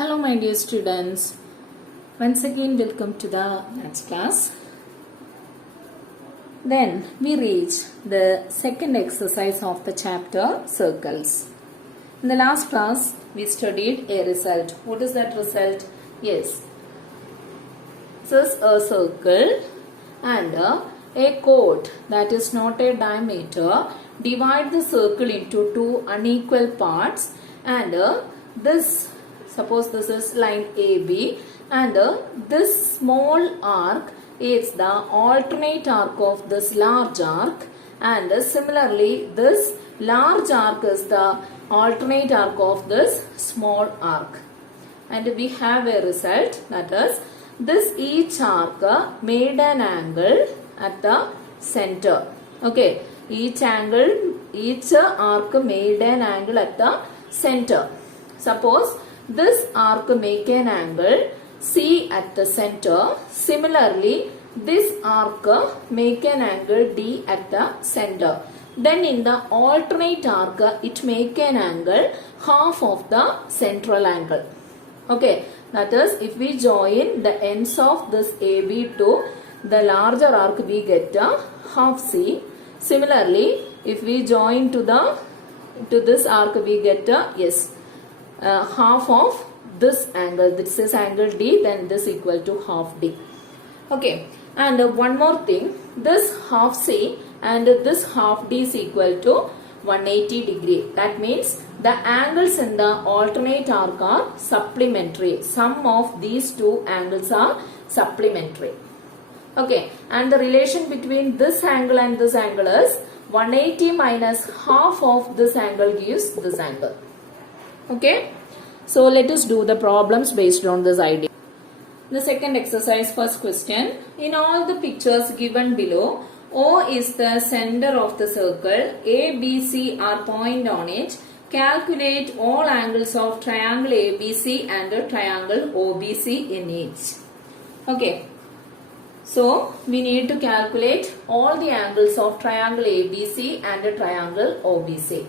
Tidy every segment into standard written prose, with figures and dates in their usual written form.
Hello my dear students, once again welcome to the maths class. Then we reach the second exercise of the chapter circles. In the last class we studied a result. What is that result? Yes, this is a circle and a chord that is not a diameter. Divide the circle into two unequal parts and suppose this is line AB and this small arc is the alternate arc of this large arc, and similarly this large arc is the alternate arc of this small arc, and we have a result, that is this each arc made an angle at the center. Okay, each arc made an angle at the center. Suppose this arc make an angle C at the center. Similarly, this arc make an angle D at the center. Then in the alternate arc, it make an angle half of the central angle. Okay, that is, if we join the ends of this AB to the larger arc, we get half C. Similarly, if we join to this arc, we get half of this angle. This is angle D, then this equal to half D. Okay, and one more thing, this half C and this half D is equal to 180 degree. That means the angles in the alternate arc are supplementary. Sum of these two angles are supplementary. Okay, and the relation between this angle and this angle is 180 minus half of this angle gives this angle. Okay, so let us do the problems based on this idea. The second exercise, first question. In all the pictures given below, O is the center of the circle, A, B, C are point on it. Calculate all angles of triangle ABC and triangle OBC in each. Okay, so we need to calculate all the angles of triangle ABC and triangle OBC.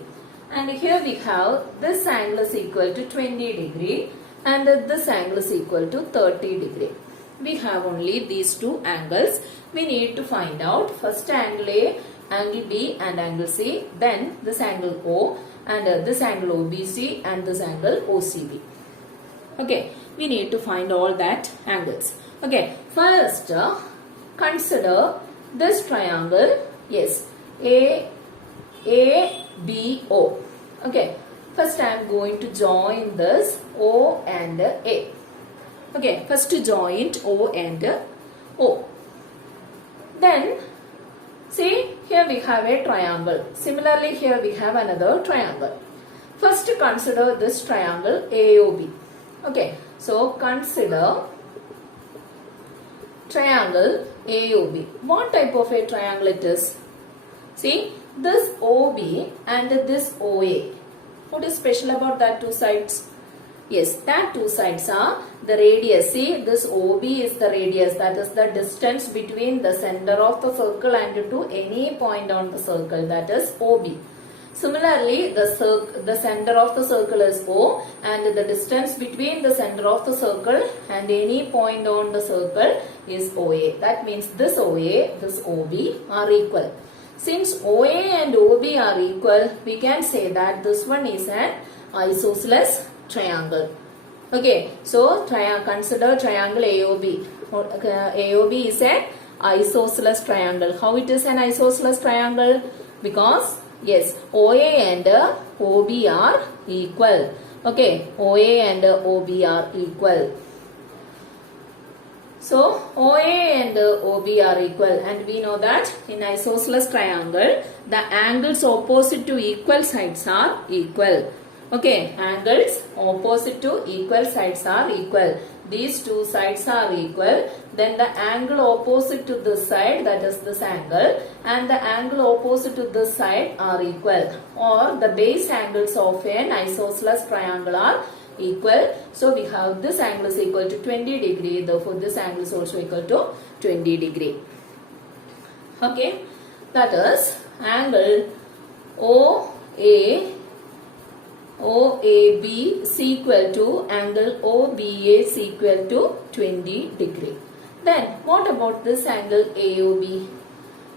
And here we have this angle is equal to 20 degree and this angle is equal to 30 degree. We have only these two angles. We need to find out first angle A, angle B and angle C, then this angle O and this angle OBC and this angle OCB. Okay, we need to find all that angles. Okay, first consider this triangle, yes, ABO. Okay, first I am going to join this O and A. Okay, first joint O and O. Then see, here we have a triangle. Similarly, here we have another triangle. First consider this triangle AOB. Okay, so consider triangle AOB. What type of a triangle it is? See, this OB and this OA. What is special about that two sides? Yes, that two sides are the radius. See, this OB is the radius, that is the distance between the center of the circle and to any point on the circle, that is OB. Similarly, the center of the circle is O and the distance between the center of the circle and any point on the circle is OA. That means this OA, this OB are equal. Since OA and OB are equal, we can say that this one is an isosceles triangle. Okay, so consider triangle AOB. AOB is an isosceles triangle. How it is an isosceles triangle? Because yes, OA and OB are equal. Okay, OA and OB are equal. So, OA and OB are equal, and we know that in isosceles triangle, the angles opposite to equal sides are equal. Okay, angles opposite to equal sides are equal. These two sides are equal. Then the angle opposite to this side, that is this angle, and the angle opposite to this side are equal. Or the base angles of an isosceles triangle are equal. So we have this angle is equal to 20 degree. Therefore, this angle is also equal to 20 degree. Okay, that is angle OA OAB is equal to angle OBA is equal to 20 degree. Then what about this angle AOB?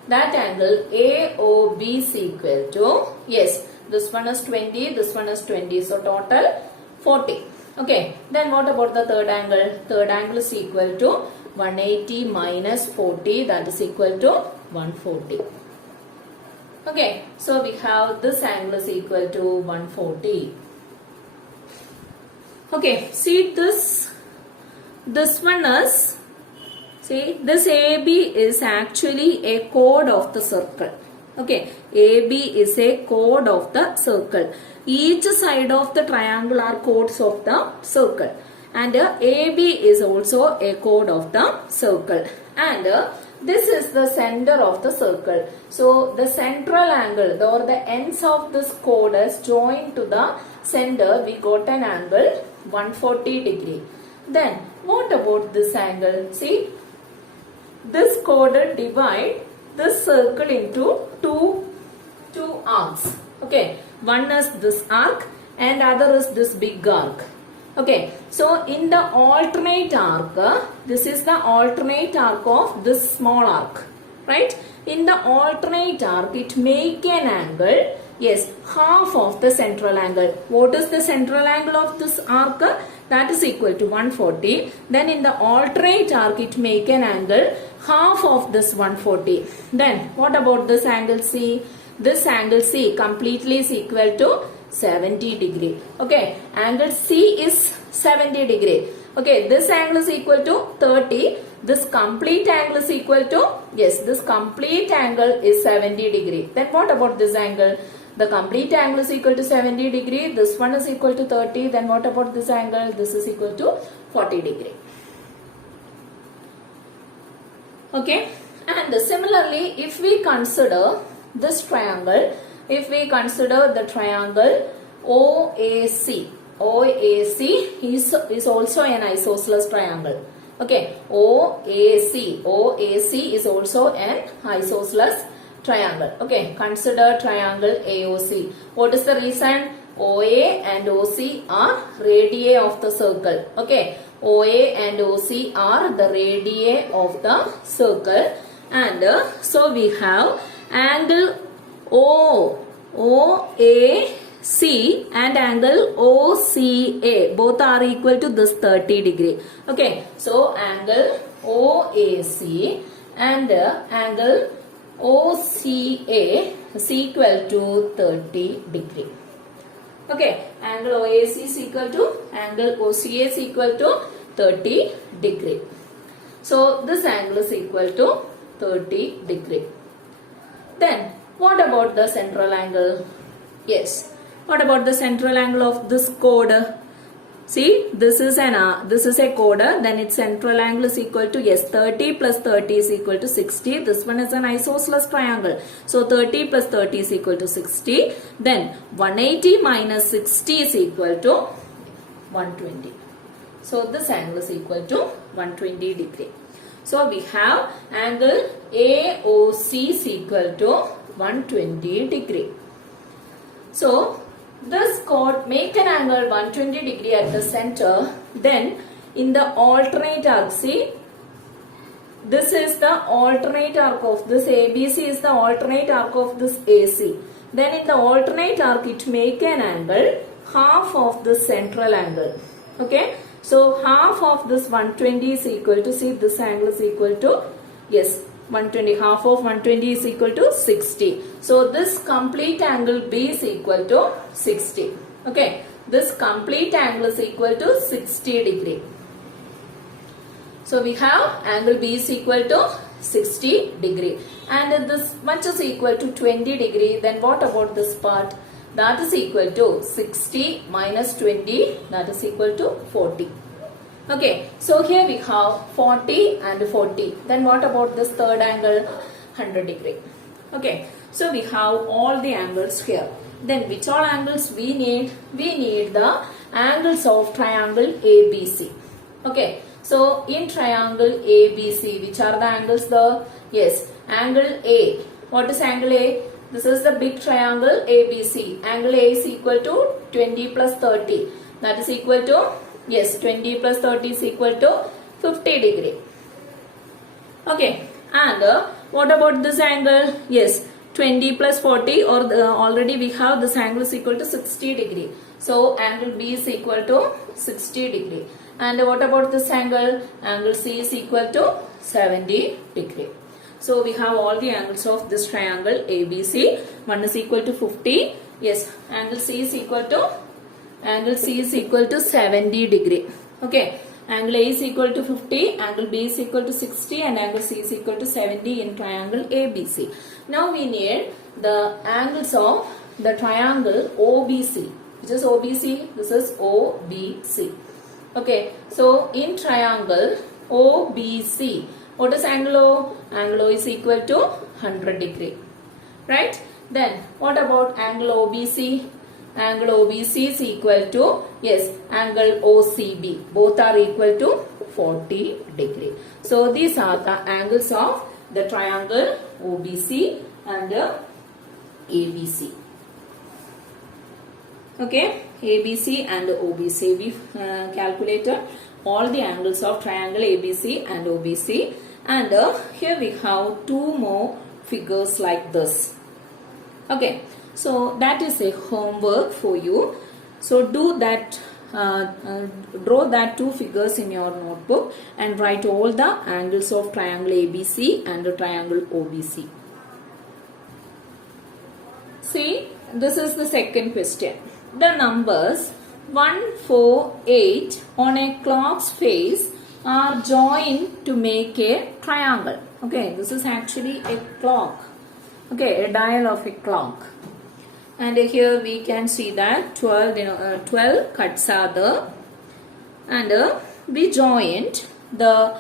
That angle AOB is equal to, yes, this one is 20, this one is 20, so total 40. Okay, then what about the third angle? Third angle is equal to 180 minus 40, that is equal to 140. Okay, so we have this angle is equal to 140. Okay, see this one is, see this AB is actually a chord of the circle. Okay, AB is a chord of the circle. Each side of the triangle are chords of the circle. And AB is also a chord of the circle. And this is the center of the circle. So the central angle or the ends of this chord is joined to the center. We got an angle 140 degree. Then what about this angle? See, this chord divide this circle into two arcs. Okay, one is this arc and other is this big arc. Okay, so in the alternate arc, this is the alternate arc of this small arc, right? In the alternate arc, it make an angle, yes, half of the central angle. What is the central angle of this arc? That is equal to 140. Then in the alternate arc, it make an angle half of this 140. Then what about this angle C? This angle C completely is equal to 70 degree. Okay, angle C is 70 degree. Okay, this angle is equal to 30. This complete angle is equal to, yes, this complete angle is 70 degree. Then what about this angle? The complete angle is equal to 70 degree. This one is equal to 30. Then what about this angle? This is equal to 40 degree. Okay, and similarly, if we consider this triangle, if we consider the triangle OAC, OAC is also an isosceles triangle. Okay, OAC is also an isosceles triangle. Okay, consider triangle AOC. What is the reason? OA and OC are radii of the circle. Okay, OA and OC are the radii of the circle. And so we have angle OAC and angle OCA. Both are equal to this 30 degree. Okay, so angle OAC and angle OCA is equal to 30 degree. Okay, angle OAC is equal to angle OCA is equal to 30 degree. So this angle is equal to 30 degree. Then what about the central angle? Yes, what about the central angle of this chord? See, this is a chord, then its central angle is equal to, yes, 30 plus 30 is equal to 60. This one is an isosceles triangle. So 30 plus 30 is equal to 60. Then 180 minus 60 is equal to 120. So this angle is equal to 120 degree. So we have angle AOC is equal to 120 degree. So this chord make an angle 120 degree at the center. Then in the alternate arc, see, this is the alternate arc of this ABC is the alternate arc of this AC. Then in the alternate arc, it make an angle half of the central angle. Okay, so half of this 120 is equal to, see, this angle is equal to, yes, 120, half of 120 is equal to 60. So this complete angle B is equal to 60. Okay, this complete angle is equal to 60 degree. So we have angle B is equal to 60 degree. And this much is equal to 20 degree. Then what about this part? That is equal to 60 minus 20, that is equal to 40. Okay, so here we have 40 and 40. Then what about this third angle? 100 degree. Okay, so we have all the angles here. Then which all angles we need? We need the angles of triangle ABC. Okay, so in triangle ABC, which are the angles? Yes, angle A. What is angle A? This is the big triangle ABC. Angle A is equal to 20 plus 30. That is equal to, yes, 20 plus 30 is equal to 50 degree. Okay, and what about this angle? Yes, 20 plus 40, or already we have this angle is equal to 60 degree. So angle B is equal to 60 degree. And what about this angle? Angle C is equal to 70 degree. So we have all the angles of this triangle ABC. One is equal to 50. Yes, angle C is equal to 70 degree. Okay. Angle A is equal to 50, angle B is equal to 60, and angle C is equal to 70 in triangle ABC. Now we need the angles of the triangle OBC. Which is OBC? This is OBC. Okay, so in triangle OBC, what is angle O? Angle O is equal to 100 degree. Right? Then what about angle OBC? Angle OBC is equal to, yes, angle OCB. Both are equal to 40 degree. So these are the angles of the triangle OBC and ABC. Okay, ABC and OBC. We calculated all the angles of triangle ABC and OBC. And here we have two more figures like this. Okay. So that is a homework for you. So do that, draw that two figures in your notebook and write all the angles of triangle ABC and the triangle OBC. See, this is the second question. The numbers 1, 4, 8 on a clock's face are joined to make a triangle. Okay, this is actually a clock. Okay, a dial of a clock. And here we can see that 12 cuts are there, and we joined the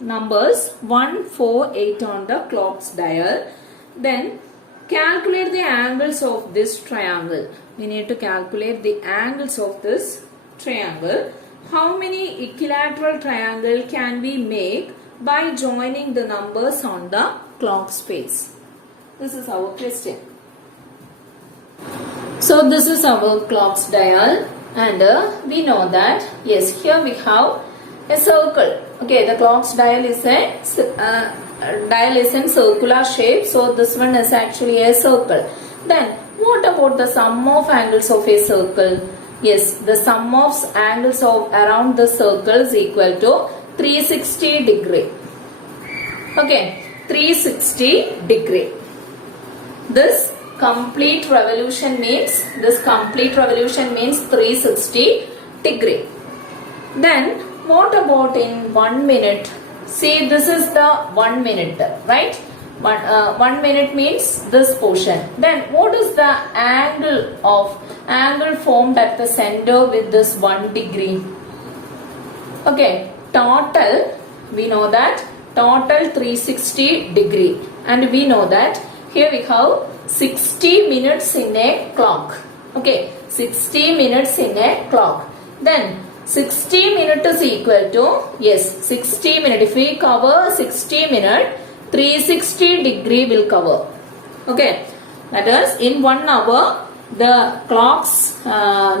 numbers 1, 4, 8 on the clock's dial. Then calculate the angles of this triangle. We need to calculate the angles of this triangle. How many equilateral triangle can we make by joining the numbers on the clock's face? This is our question. So this is our clock's dial, and we know that, yes, here we have a circle. Okay, the clock's dial is in circular shape, so this one is actually a circle. Then what about the sum of angles of a circle? Yes, the sum of angles of around the circle is equal to 360 degree. Okay, 360 degree. This complete revolution means 360 degree. Then what about in 1 minute? See, this is the 1 minute, right? 1 minute means this portion. Then what is the angle formed at the center with this 1 degree? Okay, total, we know that total 360 degree, and we know that here we have 60 minutes in a clock. Okay, 60 minutes in a clock. Then 60 minutes is equal to, yes, 60 minutes. If we cover 60 minutes, 360 degree will cover. Okay, that is in 1 hour the clock's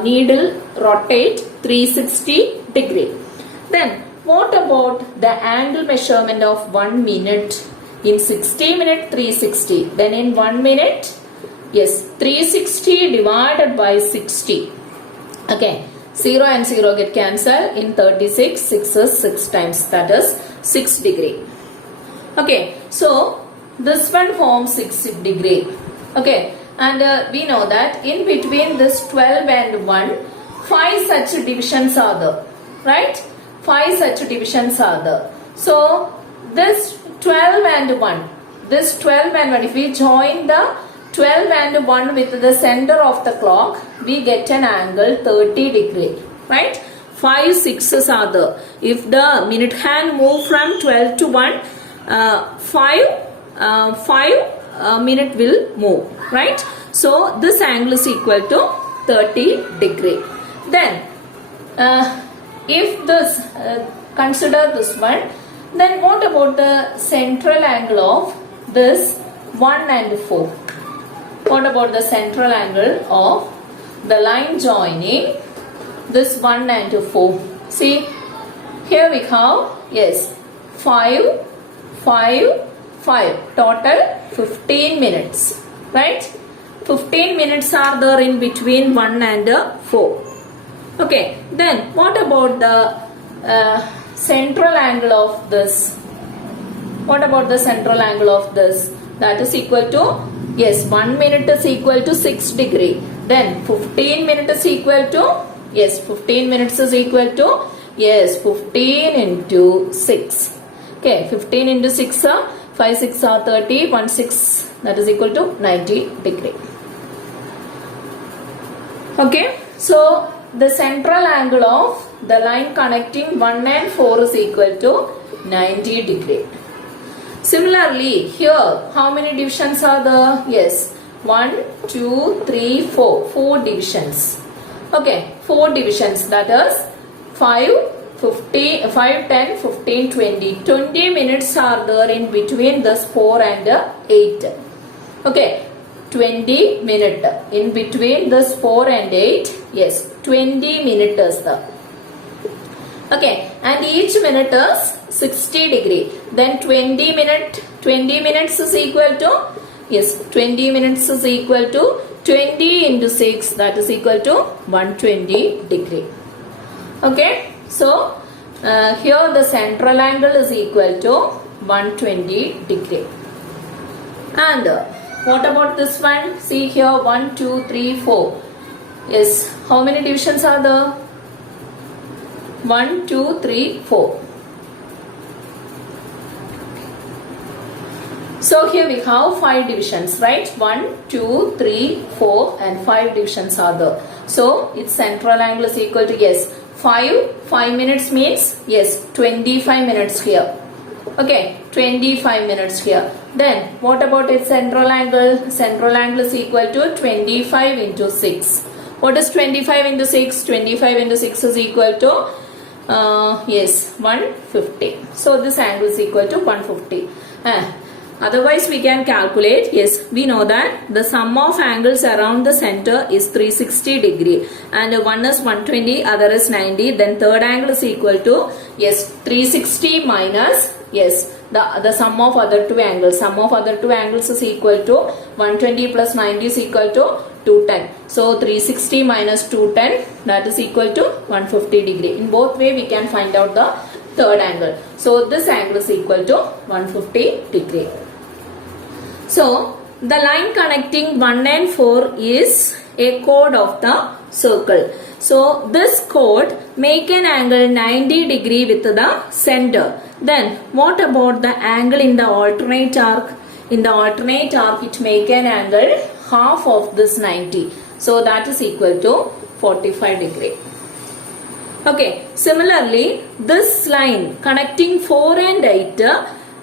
needle rotate 360 degree. Then what about the angle measurement of 1 minute? In 60 minutes 360, then in 1 minute, yes, 360 divided by 60. Okay, 0 and 0 get cancelled. In 36, 6 is 6 times, that is 6 degree. Okay, so this one forms 6 degree. Okay, and we know that in between this 12 and 1, 5 such divisions are there, right? 5 such divisions are there. So this 12 and 1, this 12 and 1, if we join the 12 and 1 with the center of the clock, we get an angle 30 degree, right? 5 6s are there. If the minute hand move from 12 to 1, 5 minute will move, right? So this angle is equal to 30 degree. Then if this consider this one, then what about the central angle of this 1 and 4. What about the central angle of the line joining this 1 and 4? See, here we have, yes, 5, 5, 5. Total 15 minutes. Right? 15 minutes are there in between 1 and 4. Okay, then what about the central angle of this? What about the central angle of this? That is equal to, yes, 1 minute is equal to 6 degree. Then 15 minutes is equal to, yes, 15 minutes is equal to, yes, 15 into 6. Okay, 15 into 6 are 5 6 are 30, 1 6, that is equal to 90 degree. Okay, so the central angle of the line connecting 1 and 4 is equal to 90 degree. Similarly, here how many divisions are there? Yes, 1, 2, 3, 4. 4 divisions. Okay, 4 divisions, that is 5, 10, 15, 20. 20 minutes are there in between this 4 and 8. Okay, 20 minute in between this 4 and 8. Yes, 20 minutes is there. Okay, and each minute is 60 degree. Then 20 minutes is equal to, yes, 20 minutes is equal to 20 into 6, that is equal to 120 degree. Okay, so here the central angle is equal to 120 degree. And what about this one? See here, 1, 2, 3, 4. Yes, how many divisions are there? 1, 2, 3, 4. So here we have 5 divisions, right? 1, 2, 3, 4 and 5 divisions are there. So its central angle is equal to, yes, 5 minutes means, yes, 25 minutes here. Okay, 25 minutes here. Then what about its central angle? Central angle is equal to 25 into 6. What is 25 into 6? 25 into 6 is equal to, yes, 150. So this angle is equal to 150. Otherwise we can calculate, yes, we know that the sum of angles around the center is 360 degree and one is 120, other is 90. Then third angle is equal to, yes, 360 minus, yes, the sum of other two angles. Sum of other two angles is equal to 120 plus 90 is equal to 210. So 360 minus 210, that is equal to 150 degree. In both way we can find out the third angle. So this angle is equal to 150 degree. So the line connecting 1 and 4 is a chord of the circle. So this chord make an angle 90 degree with the center. Then what about the angle in the alternate arc? In the alternate arc it make an angle half of this 90. So that is equal to 45 degree. Okay, similarly this line connecting 4 and 8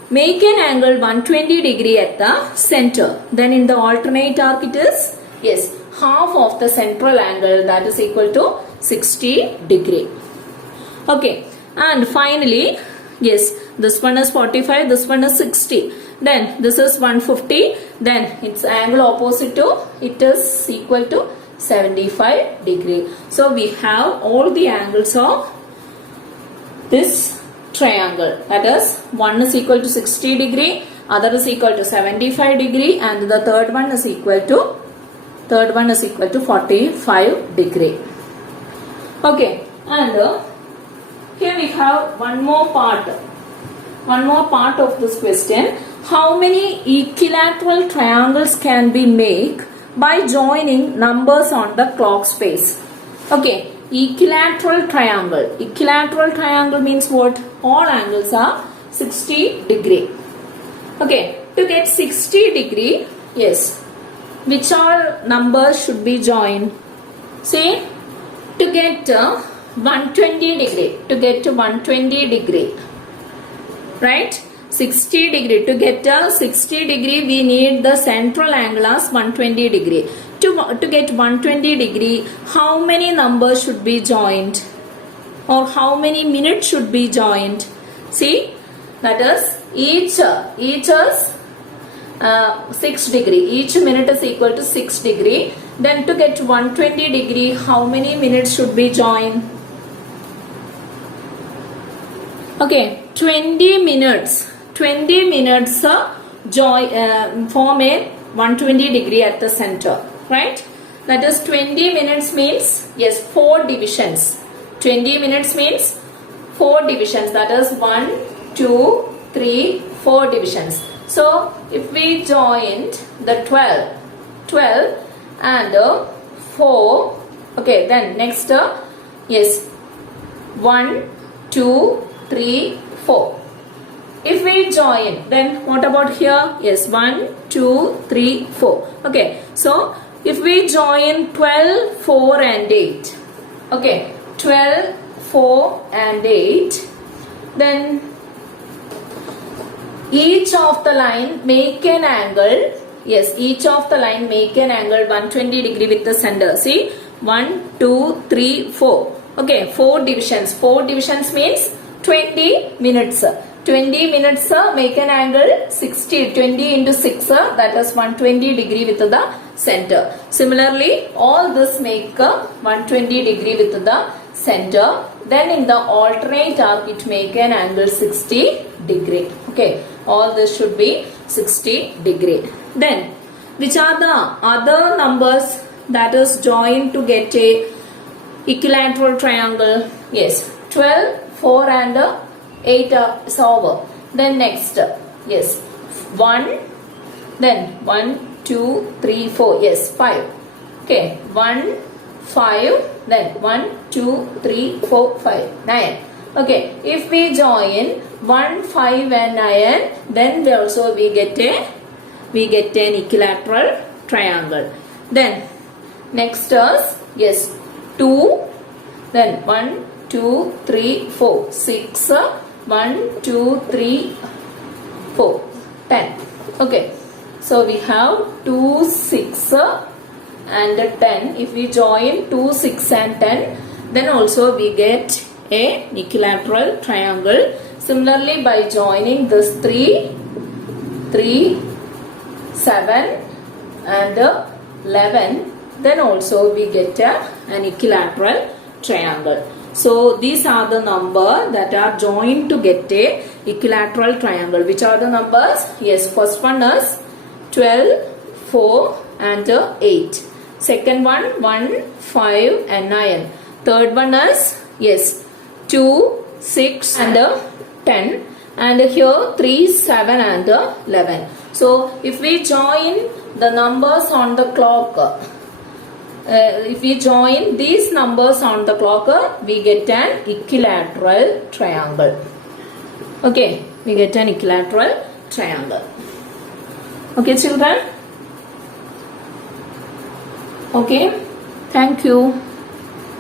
make an angle 120 degree at the center. Then in the alternate arc it is, yes, half of the central angle, that is equal to 60 degree. Okay, and finally, yes, this one is 45, this one is 60. Then this is 150, then its angle opposite to it is equal to 75 degree. So we have all the angles of this triangle, that is one is equal to 60 degree, other is equal to 75 degree and the third one is equal to 45 degree. Okay, and here we have one more part of this question. How many equilateral triangles can be made by joining numbers on the clock's face? Okay, equilateral triangle. Equilateral triangle means what? All angles are 60 degree. Okay, to get 60 degree, yes, which all numbers should be joined? See, to get 120 degree, right? 60 degree. To get 60 degree, we need the central angle as 120 degree. To get 120 degree, how many numbers should be joined? Or how many minutes should be joined? See, that is each is 6 degree. Each minute is equal to 6 degree. Then to get 120 degree, how many minutes should we join? Okay, 20 minutes. 20 minutes form a 120 degree at the center, right? That is 20 minutes means, yes, 4 divisions. 20 minutes means 4 divisions. That is 1, 2, 3, 4 divisions. So if we joined the 12 and 4, okay, then next, yes, 1, 2, 3, 4. If we join, then what about here? Yes, 1, 2, 3, 4. Okay, so if we join 12, 4 and 8. Okay, 12, 4 and 8. Then each of the line make an angle. Yes, each of the line make an angle 120 degree with the center. See, 1, 2, 3, 4. Okay, 4 divisions. 4 divisions means 20 minutes. 20 minutes make an angle 60. 20 into 6, that is 120 degree with the center. Similarly, all this make 120 degree with the center. Then in the alternate arc, it make an angle 60 degree. Okay, all this should be 60 degree. Then, which are the other numbers that is joined to get a equilateral triangle? Yes, 12, 4 and 8 is over. Then next, yes, 1, then 1, 2, 3, 4, yes, 5. Okay, 1, 5, then 1, 2, 3, 4, 5, 9. Okay, if we join 1, 5 and 9, then also we get an equilateral triangle. Then next is, yes, 2, then 1, 2, 3, 4, 6, 1, 2, 3, 4, 10. Okay, so we have 2, 6 and 10. If we join 2, 6 and 10, then also we get an equilateral triangle. Similarly, by joining this 3, 7 and 11, then also we get an equilateral triangle. So these are the numbers that are joined to get a equilateral triangle. Which are the numbers? Yes, first one is 12, 4 and 8. Second one, 1, 5 and 9. Third one is, yes, 2, 6 and 10. And here 3, 7 and 11. So if we join the numbers on the clock, if we join these numbers on the clock, we get an equilateral triangle. Okay, we get an equilateral triangle. Okay, children? Okay, thank you.